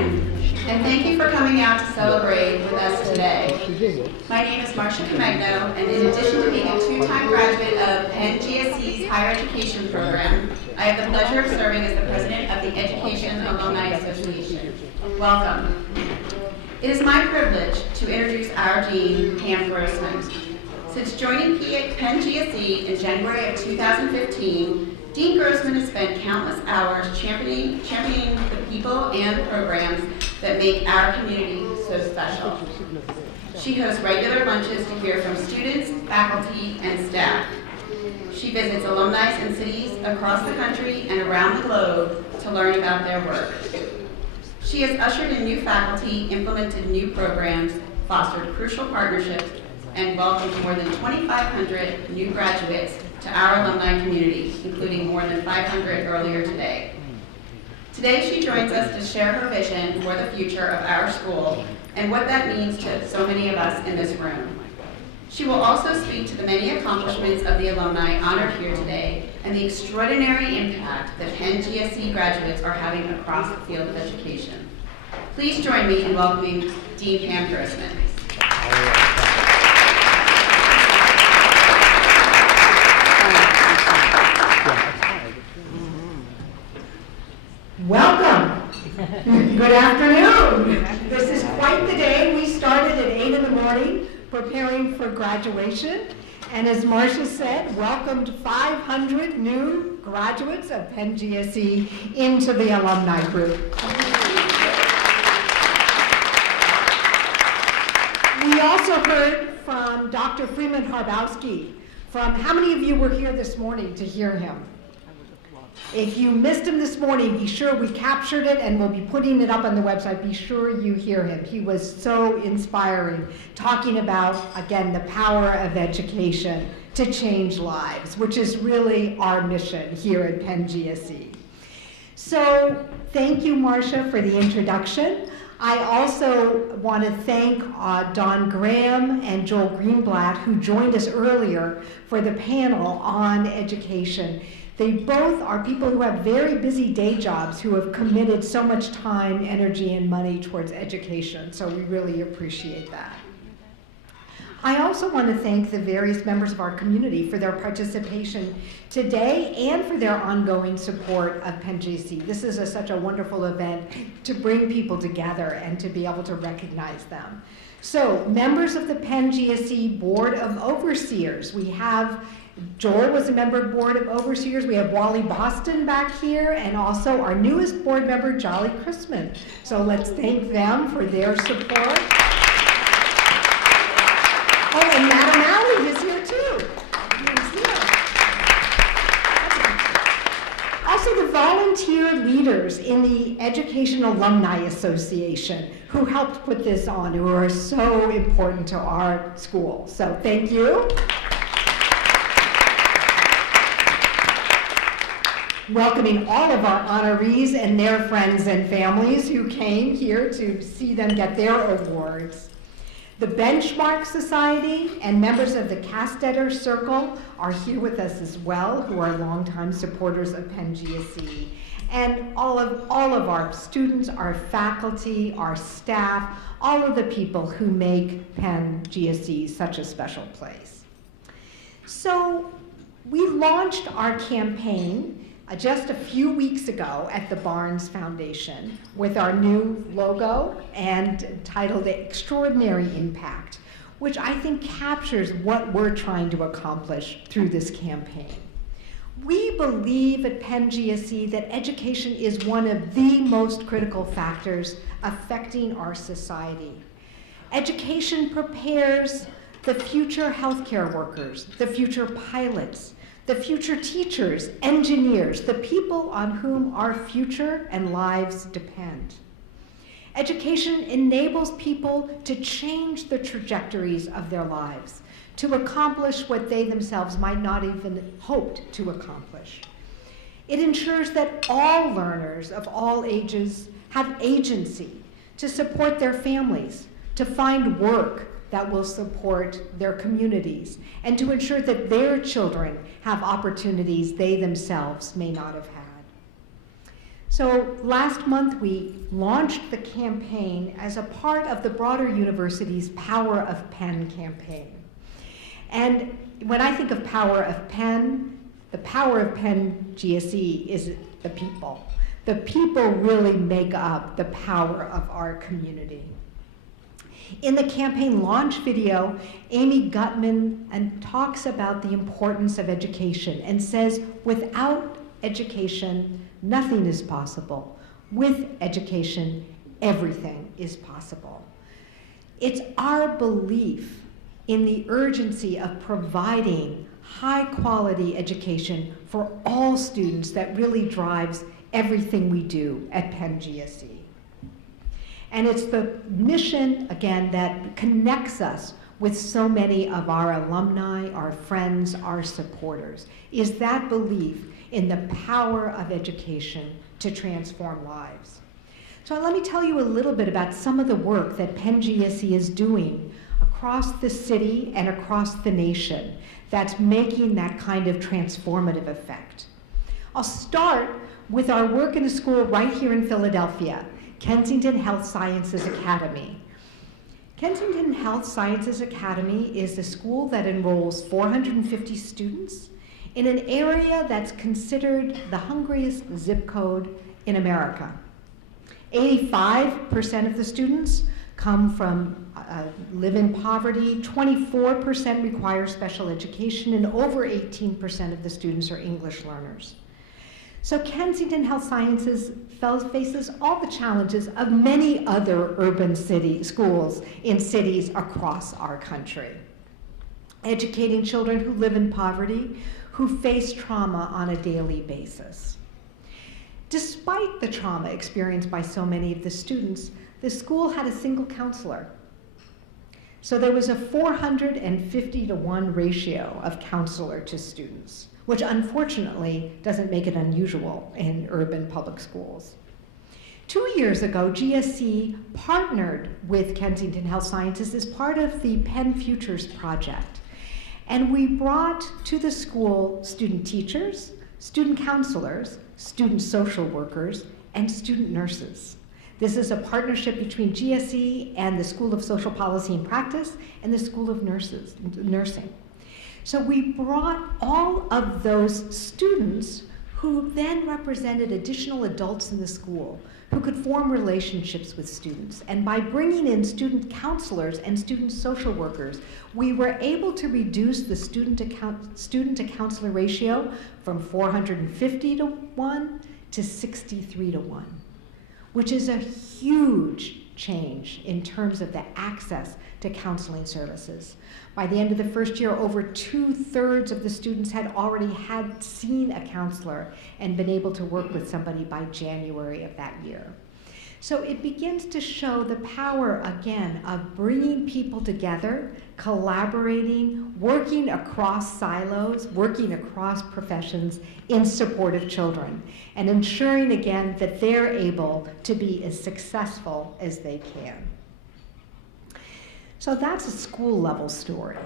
afternoon, and thank you for coming out to celebrate with us today. My name is Marcia Camegno, and in addition to being a two-time graduate of Penn GSE's higher education program, I have the pleasure of serving as the president of the Education Alumni Association. Welcome. It is my privilege to introduce our dean, Pam Grossman. Since joining Penn GSE in January of 2015, Dean Grossman has spent countless hours championing the people and programs that make our community so special. She hosts regular lunches to hear from students, faculty, and staff. She visits alumni in cities across the country and around the globe to learn about their work. She has ushered in new faculty, implemented new programs, fostered crucial partnerships, and welcomed more than 2,500 new graduates to our alumni community, including more than 500 earlier today. Today she joins us to share her vision for the future of our school and what that means to so many of us in this room. She will also speak to the many accomplishments of the alumni honored here today and the extraordinary impact that Penn GSE graduates are having across the field of education. Please join me in welcoming Dean Pam Grossman. Welcome. Good afternoon. This is quite the day. We started at 8 in the morning preparing for graduation. And as Marcia said, welcomed 500 new graduates of Penn GSE into the alumni group. We also heard from Dr. Freeman Harbowski. How many of you were here this morning to hear him? If you missed him this morning, be sure we captured it and we'll be putting it up on the website. Be sure you hear him. He was so inspiring, talking about, again, the power of education to change lives, which is really our mission here at Penn GSE. So thank you, Marcia, for the introduction. I also want to thank Don Graham and Joel Greenblatt, who joined us earlier for the panel on education. They both are people who have very busy day jobs who have committed so much time, energy, and money towards education, so we really appreciate that. I also want to thank the various members of our community for their participation today and for their ongoing support of Penn GSE. This is such a wonderful event to bring people together and to be able to recognize them. So, members of the Penn GSE Board of Overseers, we have Joel was a member of Board of Overseers. We have Wally Boston back here, and also our newest board member, Jolly Chrisman. So let's thank them for their support. Oh, and Madam Alley is here too. Also the volunteer leaders in the Education Alumni Association who helped put this on, who are so important to our school. So thank you. Welcoming all of our honorees and their friends and families who came here to see them get their awards. The Benchmark Society and members of the Castetter Circle are here with us as well, who are longtime supporters of Penn GSE. And all of our students, our faculty, our staff, all of the people who make Penn GSE such a special place. So we launched our campaign just a few weeks ago at the Barnes Foundation with our new logo and titled Extraordinary Impact, which I think captures what we're trying to accomplish through this campaign. We believe at Penn GSE that education is one of the most critical factors affecting our society. Education prepares the future healthcare workers, the future pilots, the future teachers, engineers, the people on whom our future and lives depend. Education enables people to change the trajectories of their lives, to accomplish what they themselves might not even hoped to accomplish. It ensures that all learners of all ages have agency to support their families, to find work that will support their communities, and to ensure that their children have opportunities they themselves may not have had. So last month we launched the campaign as a part of the broader university's Power of Penn campaign. And when I think of Power of Penn, the Power of Penn GSE is the people. The people really make up the power of our community. In the campaign launch video, Amy Gutman talks about the importance of education and says, without education, nothing is possible. With education, everything is possible. It's our belief in the urgency of providing high-quality education for all students that really drives everything we do at Penn GSE. And it's the mission, again, that connects us with so many of our alumni, our friends, our supporters, is that belief in the power of education to transform lives. So let me tell you a little bit about some of the work that Penn GSE is doing across the city and across the nation that's making that kind of transformative effect. I'll start with our work in a school right here in Philadelphia, Kensington Health Sciences Academy. Kensington Health Sciences Academy is a school that enrolls 450 students in an area that's considered the hungriest zip code in America. 85% of the students live in poverty, 24% require special education, and over 18% of the students are English learners. So Kensington Health Sciences faces all the challenges of many other urban schools in cities across our country. Educating children who live in poverty, who face trauma on a daily basis. Despite the trauma experienced by so many of the students, the school had a single counselor. So there was a 450-to-1 ratio of counselor to students, which unfortunately doesn't make it unusual in urban public schools. 2 years ago, GSE partnered with Kensington Health Sciences as part of the Penn Futures Project. And we brought to the school student teachers, student counselors, student social workers, and student nurses. This is a partnership between GSE and the School of Social Policy and Practice and the School of Nursing. So we brought all of those students who then represented additional adults in the school who could form relationships with students. And by bringing in student counselors and student social workers, we were able to reduce the student to counselor ratio from 450-to-1 to 63-to-1, which is a huge change in terms of the access to counseling services. By the end of the first year, over 2/3 of the students had already seen a counselor and been able to work with somebody by January of that year. So it begins to show the power, again, of bringing people together, collaborating, working across silos, working across professions in support of children, and ensuring, again, that they're able to be as successful as they can. So that's a school level story.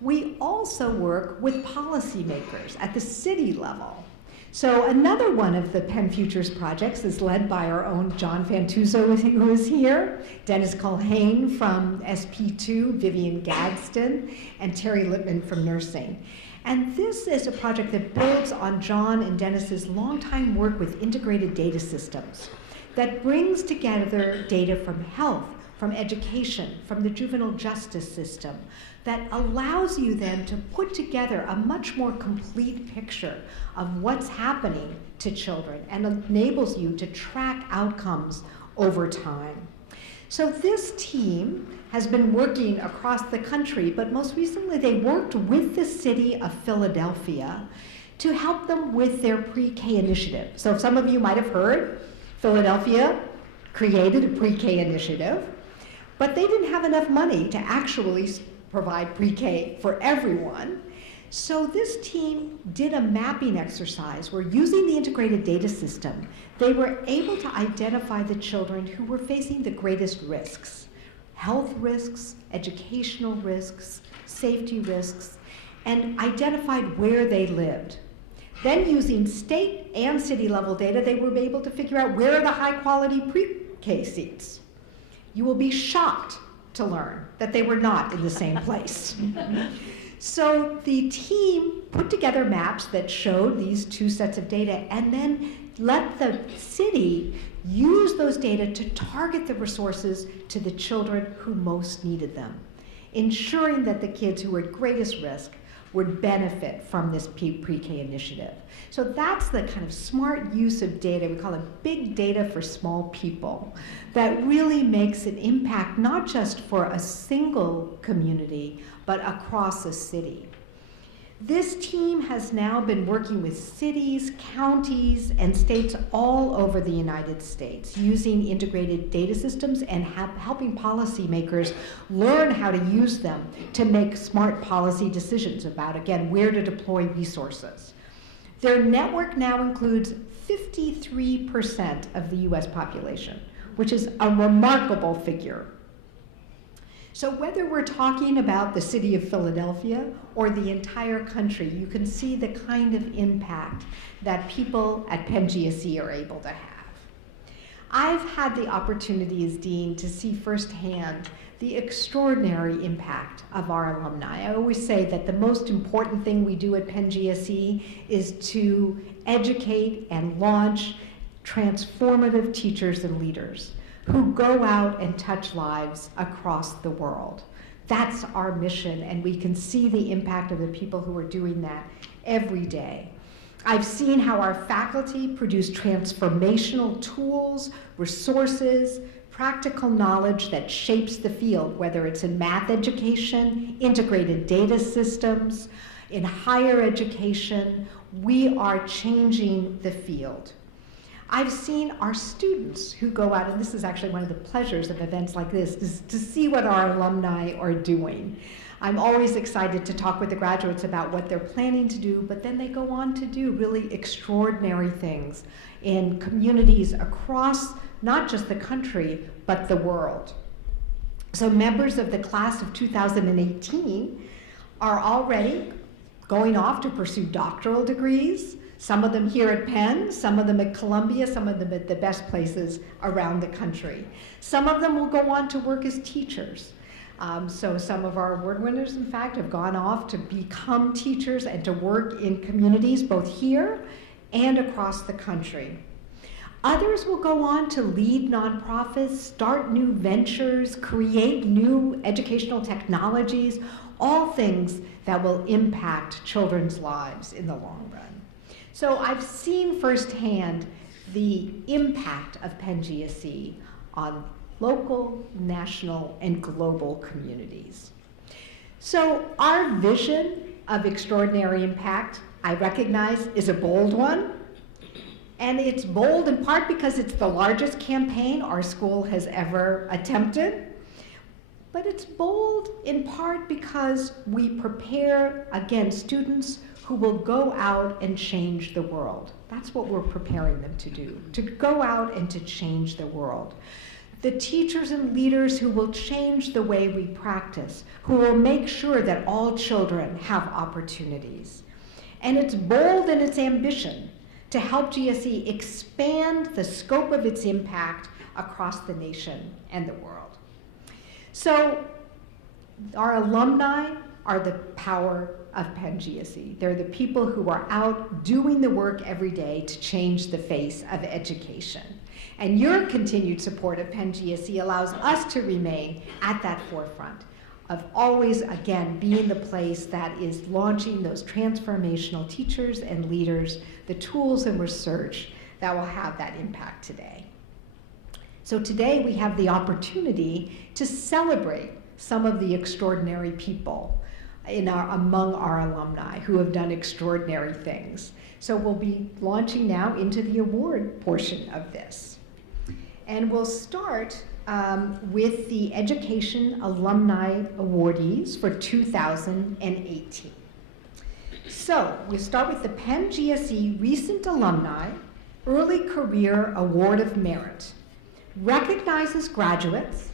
We also work with policymakers at the city level. So another one of the Penn Futures projects is led by our own John Fantuzzo, who is here, Dennis Culhane from SP2, Vivian Gadsden, and Terry Lippman from Nursing. And this is a project that builds on John and Dennis's longtime work with integrated data systems that brings together data from health, from education, from the juvenile justice system, that allows you then to put together a much more complete picture of what's happening to children and enables you to track outcomes over time. So this team has been working across the country, but most recently they worked with the city of Philadelphia to help them with their pre-K initiative. So some of you might have heard Philadelphia created a pre-K initiative, but they didn't have enough money to actually provide pre-K for everyone. So this team did a mapping exercise where, using the integrated data system, they were able to identify the children who were facing the greatest risks: health risks, educational risks, safety risks, and identified where they lived. Then using state and city level data, they were able to figure out where are the high quality pre-K seats. You will be shocked to learn that they were not in the same place. So the team put together maps that showed these two sets of data and then let the city use those data to target the resources to the children who most needed them, ensuring that the kids who were at greatest risk would benefit from this pre-K initiative. So that's the kind of smart use of data, we call it big data for small people, that really makes an impact not just for a single community, but across a city. This team has now been working with cities, counties, and states all over the United States using integrated data systems and helping policymakers learn how to use them to make smart policy decisions about, again, where to deploy resources. Their network now includes 53% of the US population, which is a remarkable figure. So whether we're talking about the city of Philadelphia or the entire country, you can see the kind of impact that people at Penn GSE are able to have. I've had the opportunity as dean to see firsthand the extraordinary impact of our alumni. I always say that the most important thing we do at Penn GSE is to educate and launch transformative teachers and leaders who go out and touch lives across the world. That's our mission, and we can see the impact of the people who are doing that every day. I've seen how our faculty produce transformational tools, resources, practical knowledge that shapes the field, whether it's in math education, integrated data systems, in higher education. We are changing the field. I've seen our students who go out, and this is actually one of the pleasures of events like this, is to see what our alumni are doing. I'm always excited to talk with the graduates about what they're planning to do, but then they go on to do really extraordinary things in communities across not just the country, but the world. So members of the class of 2018 are already going off to pursue doctoral degrees, some of them here at Penn, some of them at Columbia, some of them at the best places around the country. Some of them will go on to work as teachers. So some of our award winners, in fact, have gone off to become teachers and to work in communities both here and across the country. Others will go on to lead nonprofits, start new ventures, create new educational technologies, all things that will impact children's lives in the long run. So I've seen firsthand the impact of Penn GSE on local, national, and global communities. So our vision of extraordinary impact, I recognize, is a bold one. And it's bold in part because it's the largest campaign our school has ever attempted. But it's bold in part because we prepare, again, students who will go out and change the world. That's what we're preparing them to do, to go out and to change the world. The teachers and leaders who will change the way we practice, who will make sure that all children have opportunities. And it's bold in its ambition to help GSE expand the scope of its impact across the nation and the world. So our alumni are the power of Penn GSE. They're the people who are out doing the work every day to change the face of education. And your continued support of Penn GSE allows us to remain at that forefront of always, again, being the place that is launching those transformational teachers and leaders, the tools and research that will have that impact today. So today we have the opportunity to celebrate some of the extraordinary people among our alumni who have done extraordinary things. So we'll be launching now into the award portion of this. And we'll start with the Education Alumni Awardees for 2018. So we start with the Penn GSE Recent Alumni Early Career Award of Merit. Recognizes graduates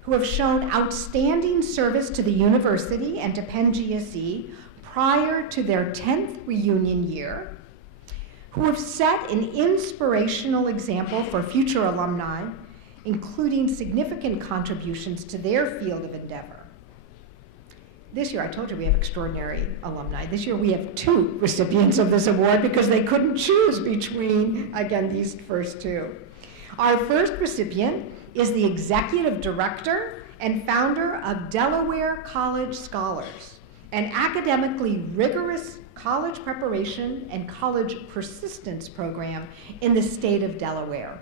who have shown outstanding service to the university and to Penn GSE prior to their 10th reunion year, who have set an inspirational example for future alumni, including significant contributions to their field of endeavor. This year, I told you we have extraordinary alumni. This year we have 2 recipients of this award because they couldn't choose between, again, these first 2. Our first recipient is the executive director and founder of Delaware College Scholars, an academically rigorous college preparation and college persistence program in the state of Delaware.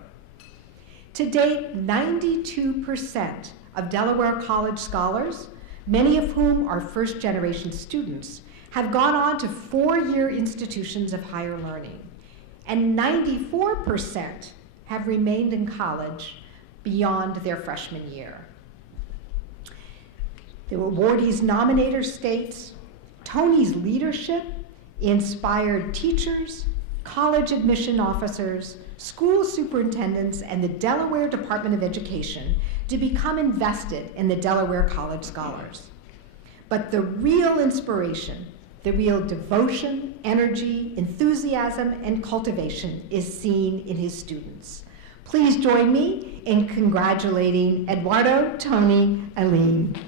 To date, 92% of Delaware College Scholars, many of whom are first-generation students, have gone on to 4-year institutions of higher learning, and 94% have remained in college beyond their freshman year. The awardees' nominator states, Tony's leadership inspired teachers, college admission officers, school superintendents, and the Delaware Department of Education to become invested in the Delaware College Scholars. But the real inspiration, the real devotion, energy, enthusiasm, and cultivation is seen in his students. Please join me in congratulating Eduardo, Tony, Eileen.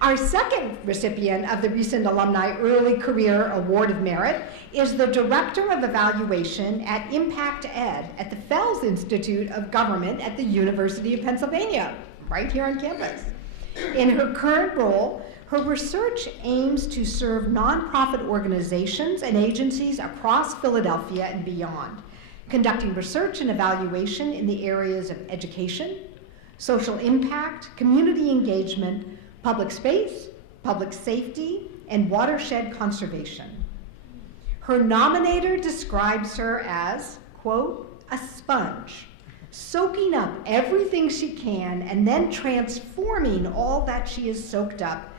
Our second recipient of the recent Alumni Early Career Award of Merit is the Director of Evaluation at Impact Ed at the Fels Institute of Government at the University of Pennsylvania, right here on campus. In her current role, her research aims to serve nonprofit organizations and agencies across Philadelphia and beyond, conducting research and evaluation in the areas of education, social impact, community engagement, public space, public safety, and watershed conservation. Her nominator describes her as, quote, a sponge, soaking up everything she can and then transforming all that she has soaked up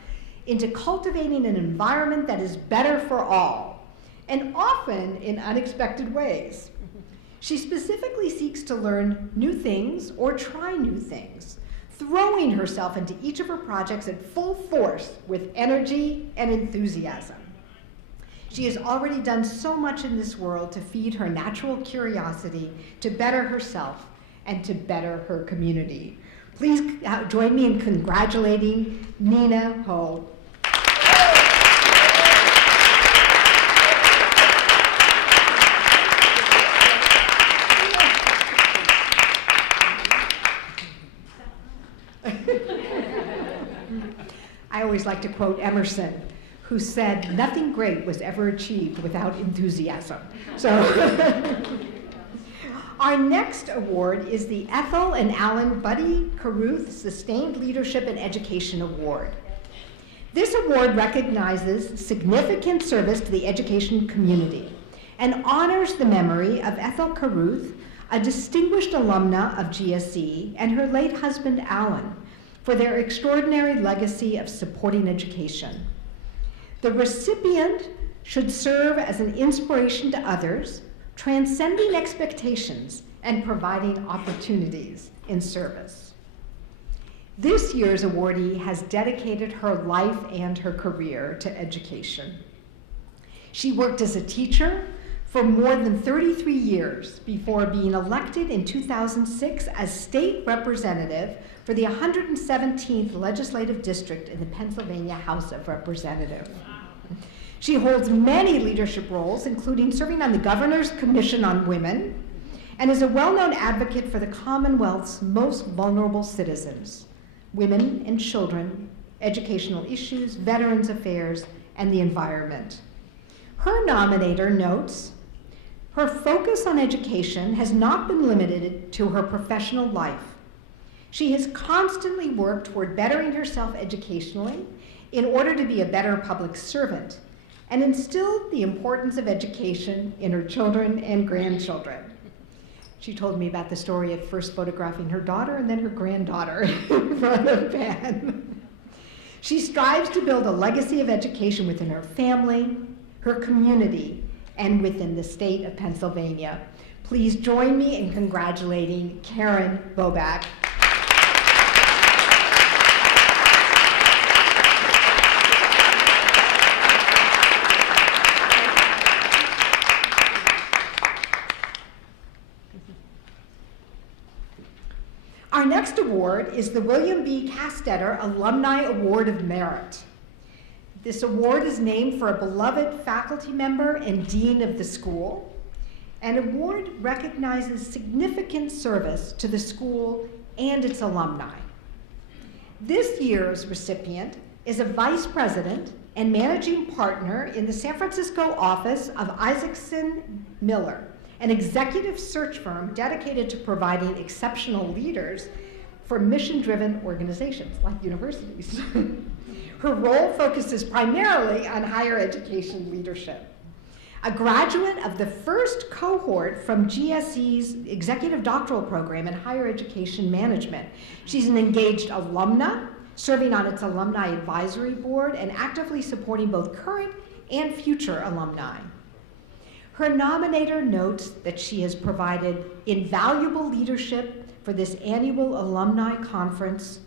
into cultivating an environment that is better for all, and often in unexpected ways. She specifically seeks to learn new things or try new things, throwing herself into each of her projects at full force with energy and enthusiasm. She has already done so much in this world to feed her natural curiosity, to better herself, and to better her community. Please join me in congratulating Nina Ho. I always like to quote Emerson, who said, "Nothing great was ever achieved without enthusiasm." So, our next award is the Ethel and Alan Buddy Caruth Sustained Leadership in Education Award. This award recognizes significant service to the education community and honors the memory of Ethel Caruth, a distinguished alumna of GSE, and her late husband, Alan, for their extraordinary legacy of supporting education. The recipient should serve as an inspiration to others, transcending expectations and providing opportunities in service. This year's awardee has dedicated her life and her career to education. She worked as a teacher for more than 33 years before being elected in 2006 as state representative for the 117th Legislative District in the Pennsylvania House of Representatives. She holds many leadership roles, including serving on the Governor's Commission on Women, and is a well-known advocate for the Commonwealth's most vulnerable citizens, women and children, educational issues, veterans affairs, and the environment. Her nominator notes, her focus on education has not been limited to her professional life. She has constantly worked toward bettering herself educationally in order to be a better public servant, and instilled the importance of education in her children and grandchildren. She told me about the story of first photographing her daughter and then her granddaughter in front of Penn. She strives to build a legacy of education within her family, her community, and within the state of Pennsylvania. Please join me in congratulating Karen Bobak. Our next award is the William B. Castetter Alumni Award of Merit. This award is named for a beloved faculty member and dean of the school. An award recognizes significant service to the school and its alumni. This year's recipient is a vice president and managing partner in the San Francisco office of Isaacson Miller, an executive search firm dedicated to providing exceptional leaders for mission-driven organizations like universities. Her role focuses primarily on higher education leadership. A graduate of the first cohort from GSE's Executive Doctoral Program in Higher Education Management. She's an engaged alumna, serving on its Alumni Advisory Board and actively supporting both current and future alumni. Her nominator notes that she has provided invaluable leadership for this annual alumni conference,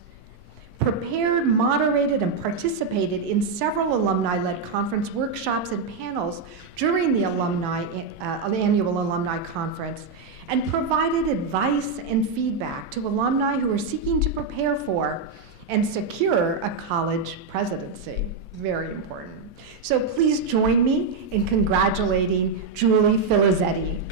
prepared, moderated, and participated in several alumni-led conference workshops and panels during the annual alumni conference, and provided advice and feedback to alumni who are seeking to prepare for and secure a college presidency. Very important. So please join me in congratulating Julie Filizzetti.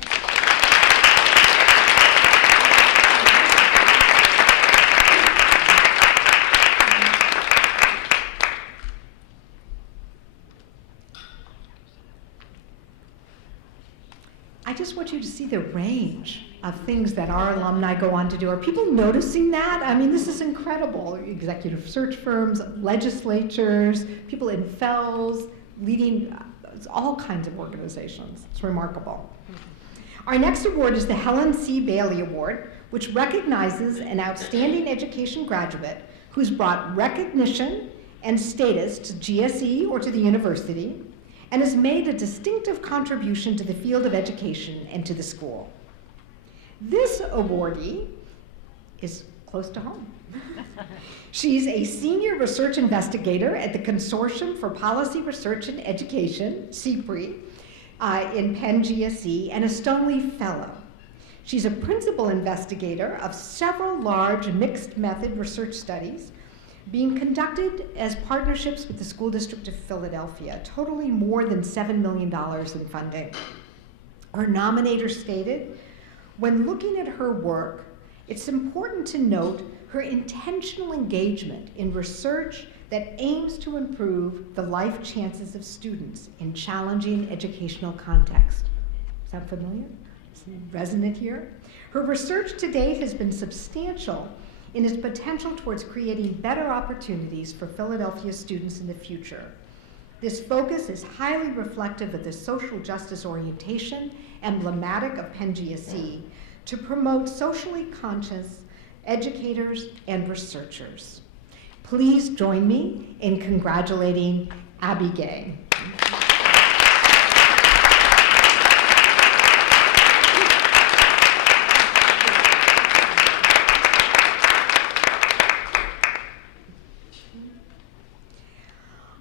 I just want you to see the range of things that our alumni go on to do. Are people noticing that? I mean, this is incredible. Executive search firms, legislatures, people in FELS, leading all kinds of organizations. It's remarkable. Our next award is the Helen C. Bailey Award, which recognizes an outstanding education graduate who's brought recognition and status to GSE or to the university, and has made a distinctive contribution to the field of education and to the school. This awardee is close to home. She's a senior research investigator at the Consortium for Policy Research and Education, CPRE, in Penn GSE, and a Stoneleaf Fellow. She's a principal investigator of several large mixed method research studies being conducted as partnerships with the School District of Philadelphia, totaling more than $7 million in funding. Our nominator stated, when looking at her work, it's important to note her intentional engagement in research that aims to improve the life chances of students in challenging educational context. Is that familiar? Is it resonant here? Her research to date has been substantial in its potential towards creating better opportunities for Philadelphia students in the future. This focus is highly reflective of the social justice orientation emblematic of Penn GSE to promote socially conscious educators and researchers. Please join me in congratulating Abby Gay.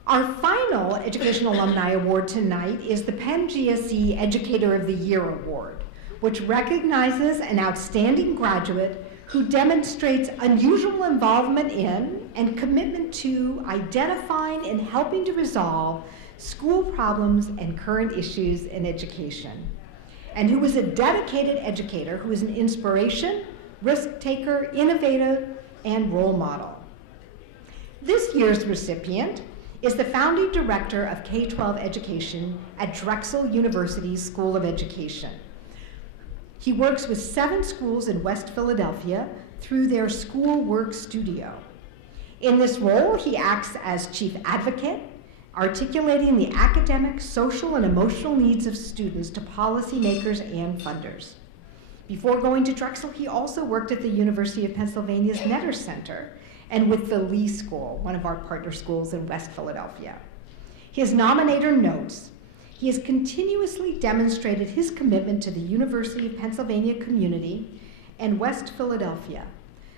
Our final Education Alumni Award tonight is the Penn GSE Educator of the Year Award, which recognizes an outstanding graduate who demonstrates unusual involvement in and commitment to identifying and helping to resolve school problems and current issues in education, and who is a dedicated educator who is an inspiration, risk taker, innovator, and role model. This year's recipient is the founding director of K-12 education at Drexel University's School of Education. He works with 7 schools in West Philadelphia through their school work studio. In this role, he acts as chief advocate, articulating the academic, social, and emotional needs of students to policymakers and funders. Before going to Drexel, he also worked at the University of Pennsylvania's Netter Center and with the Lee School, one of our partner schools in West Philadelphia. His nominator notes, He has continuously demonstrated his commitment to the University of Pennsylvania community and West Philadelphia,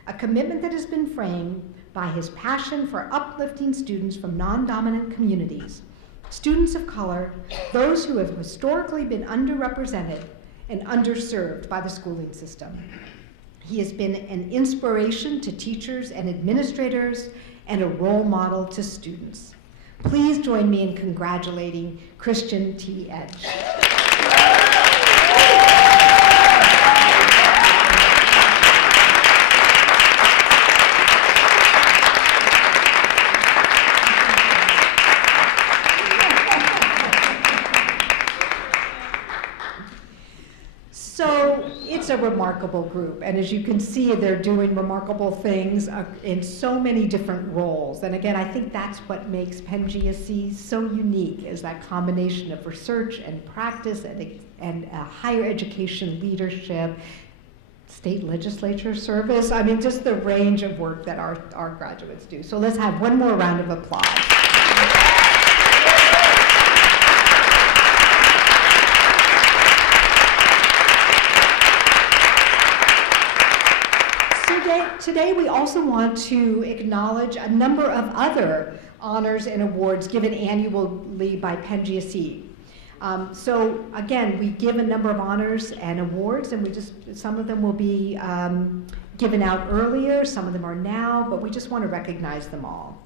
a commitment that has been framed by his passion for uplifting students from non-dominant communities, students of color, those who have historically been underrepresented and underserved by the schooling system. He has been an inspiration to teachers and administrators and a role model to students. Please join me in congratulating Christian T. Edge. So it's a remarkable group, and as you can see, they're doing remarkable things in so many different roles. And again, I think that's what makes Penn GSE so unique, is that combination of research and practice and higher education leadership, state legislature service. I mean, just the range of work that our graduates do. So let's have one more round of applause. Today, we also want to acknowledge a number of other honors and awards given annually by Penn GSE. So again, we give a number of honors and awards, and some of them will be given out earlier, some of them are now, but we just want to recognize them all.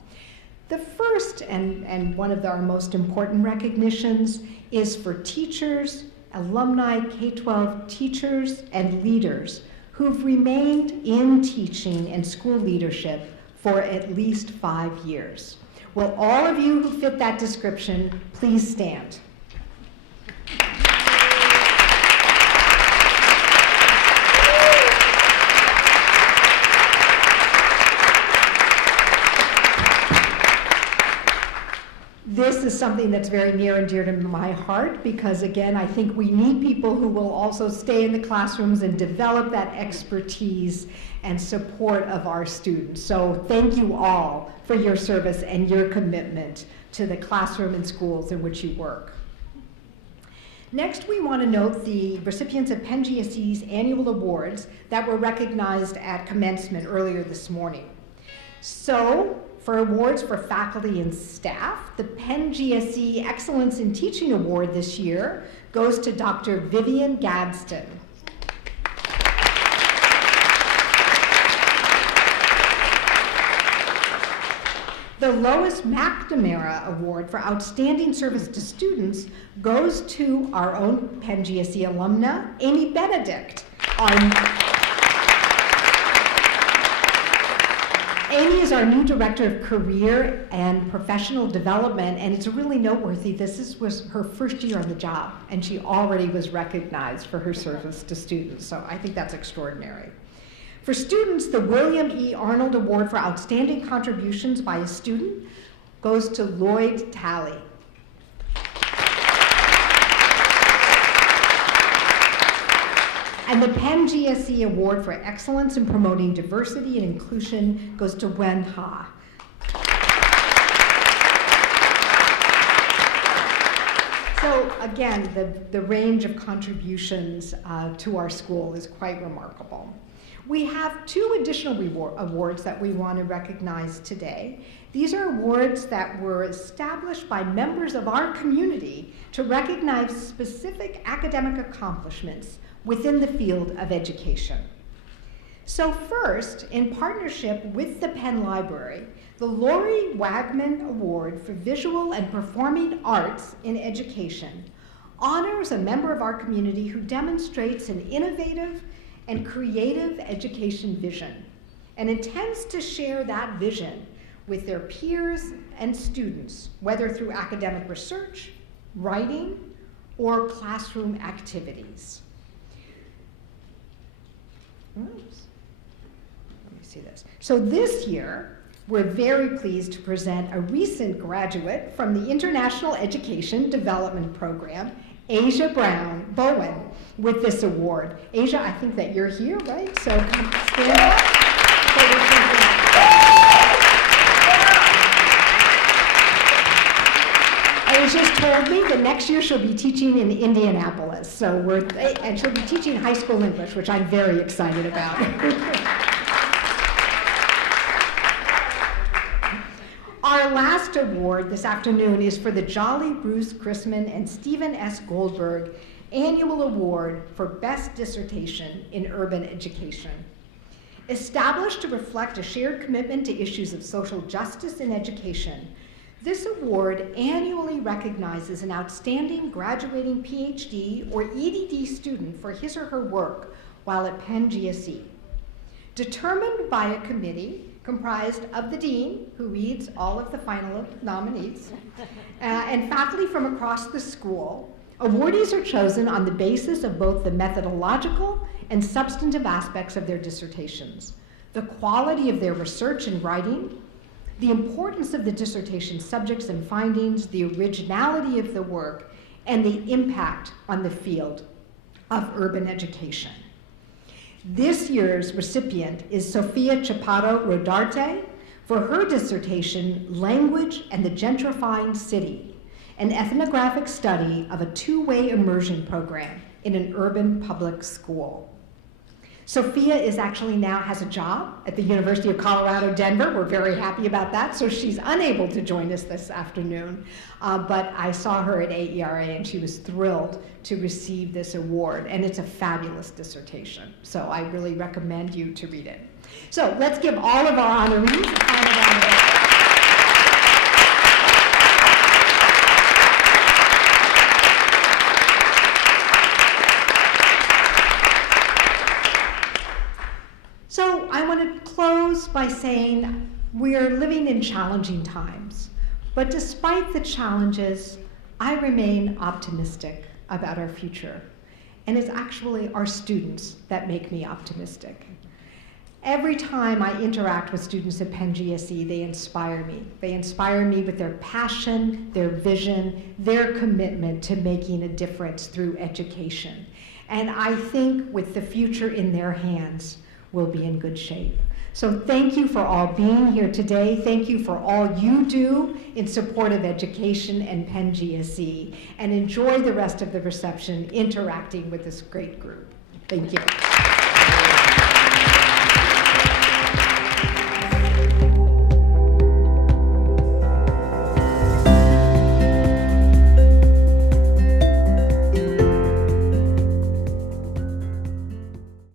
The first and one of our most important recognitions is for teachers, alumni, K-12 teachers, and leaders who've remained in teaching and school leadership for at least 5 years. Will all of you who fit that description please stand? This is something that's very near and dear to my heart because, again, I think we need people who will also stay in the classrooms and develop that expertise and support of our students. So thank you all for your service and your commitment to the classroom and schools in which you work. Next, we want to note the recipients of Penn GSE's annual awards that were recognized at commencement earlier this morning. So, for awards for faculty and staff, the Penn GSE Excellence in Teaching Award this year goes to Dr. Vivian Gadsden. The Lois McNamara Award for Outstanding Service to Students goes to our own Penn GSE alumna, Amy Benedict. Amy is our new Director of Career and Professional Development, and it's really noteworthy. This was her first year on the job, and she already was recognized for her service to students, so I think that's extraordinary. For students, the William E. Arnold Award for Outstanding Contributions by a Student goes to Lloyd Talley. And the Penn GSE Award for Excellence in Promoting Diversity and Inclusion goes to Wen Ha. So again, the range of contributions to our school is quite remarkable. We have 2 additional awards that we want to recognize today. These are awards that were established by members of our community to recognize specific academic accomplishments within the field of education. So first, in partnership with the Penn Library, the Laurie Wagman Award for Visual and Performing Arts in Education honors a member of our community who demonstrates an innovative and creative education vision and intends to share that vision with their peers and students, whether through academic research, writing, or classroom activities. Oops. Let me see this. So this year, we're very pleased to present a recent graduate from the International Education Development Program, Asia Bowen, with this award. Asia, I think that you're here, right? So come stand up. Asia's told told me that next year she'll be teaching in Indianapolis. And she'll be teaching high school English, which I'm very excited about. Our last award this afternoon is for the Jolly Bruce Chrisman and Stephen S. Goldberg Annual Award for Best Dissertation in Urban Education. Established to reflect a shared commitment to issues of social justice in education, this award annually recognizes an outstanding graduating PhD or EDD student for his or her work while at Penn GSE. Determined by a committee comprised of the dean, who reads all of the final nominees, and faculty from across the school, awardees are chosen on the basis of both the methodological and substantive aspects of their dissertations, the quality of their research and writing, the importance of the dissertation subjects and findings, the originality of the work, and the impact on the field of urban education. This year's recipient is Sofia Chaparro Rodarte for her dissertation, Language and the Gentrifying City, an ethnographic study of a two-way immersion program in an urban public school. Sophia is actually now has a job at the University of Colorado, Denver. We're very happy about that. So she's unable to join us this afternoon, but I saw her at AERA and she was thrilled to receive this award. And it's a fabulous dissertation. So I really recommend you to read it. So let's give all of our honorees a round of applause. So I want to close by saying we're living in challenging times, but despite the challenges, I remain optimistic about our future. And it's actually our students that make me optimistic. Every time I interact with students at Penn GSE, they inspire me. They inspire me with their passion, their vision, their commitment to making a difference through education. And I think with the future in their hands, we'll be in good shape. So thank you for all being here today. Thank you for all you do in support of education and Penn GSE. And enjoy the rest of the reception interacting with this great group. Thank you.